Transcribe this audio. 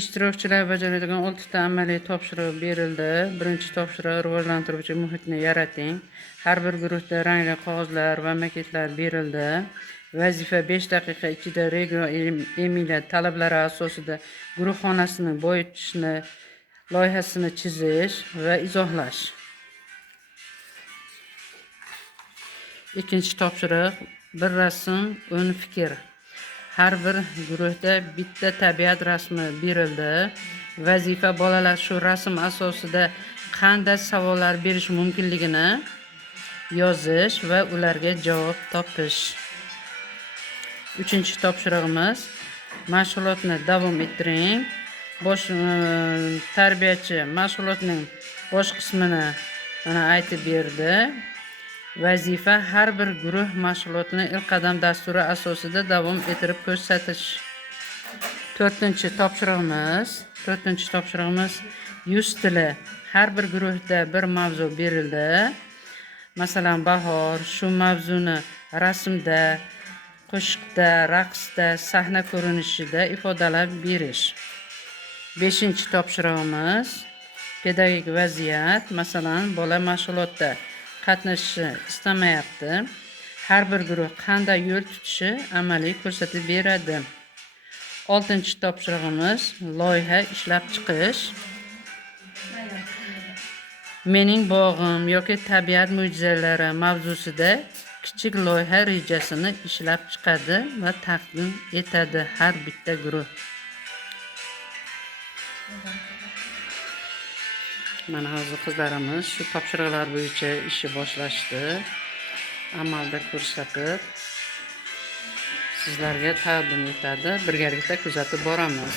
ishtirokchilar bajaradigan 6 ta amaliy topshiriq berildi. Birinchi topshiriq rivojlantiruvchi muhitni yarating. Har bir guruhda rangli qog'ozlar va maketlar berildi. Vazifa 5 daqiqa ichida Regio Emilia talablari asosida guruh xonasini boyitishni loyihasini chizish va izohlash. Ikkinchi topshiriq bir rasm, 10 fikr. Har bir guruhda bitta tabiat rasmi berildi. Vazifa bolalar shu rasm asosida qanday savollar berish mumkinligini yozish va ularga javob topish. Uchinchi topshirig'imiz mashg'ulotni davom ettiring. Tarbiyachi mashg'ulotning bosh qismini mana aytib berdi. Vazifa har bir guruh mashg'ulotni ilk qadam dasturi asosida davom ettirib ko'rsatish. To'rtinchi topshirig'imiz yuz tili. Har bir guruhda bir mavzu berildi. Masalan, bahor, shu mavzuni rasmda, qo'shiqda, raqsda, sahna ko'rinishida ifodalab berish. Beshinchi topshirig'imiz pedagogik vaziyat. Masalan, bola mashg'ulotda qatnashishni istamayapti. Har bir guruh qanday yo'l tutishi amaliy ko'rsatib beradi. Oltinchi topshirig'imiz loyiha ishlab chiqish. Mening bog'im yoki tabiat mo'jizalari mavzusida kichik loyiha rejasini ishlab chiqadi va taqdim etadi har bitta guruh. Mana hozir qizlarimiz shu topshiriqlar bo'yicha ishni boshlashdi. Amalda ko'rsatib sizlarga taqdim etadi. Birgalikda kuzatib boramiz.